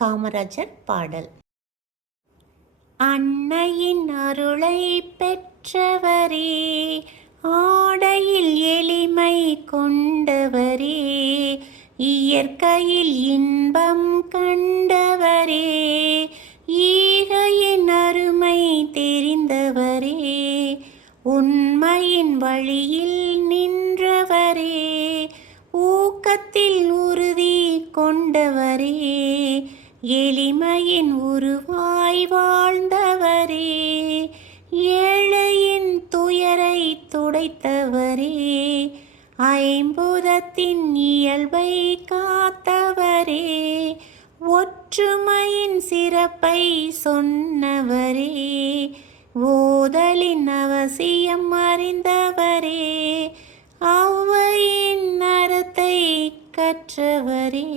காமராஜர் பாடல். அன்னையின் அருளை பெற்றவரே ஆடையில் எளிமை கொண்டவரே இயற்கையில் இன்பம் கண்டவரே ஈகையின் அருமை தெரிந்தவரே உண்மையின் வழியில் நின்றவரே ஊக்கத்தில் உறுதி கொண்டவரே. எளிமையின் உருவாய் வாழ்ந்தவரே ஏழையின் துயரை துடைத்தவரே ஐம்புதத்தின் இயல்பை காத்தவரே ஒற்றுமையின் சிறப்பை சொன்னவரே ஓதலின் அவசியம் அறிந்தவரே அவ்வையின் அறத்தை கற்றவரே.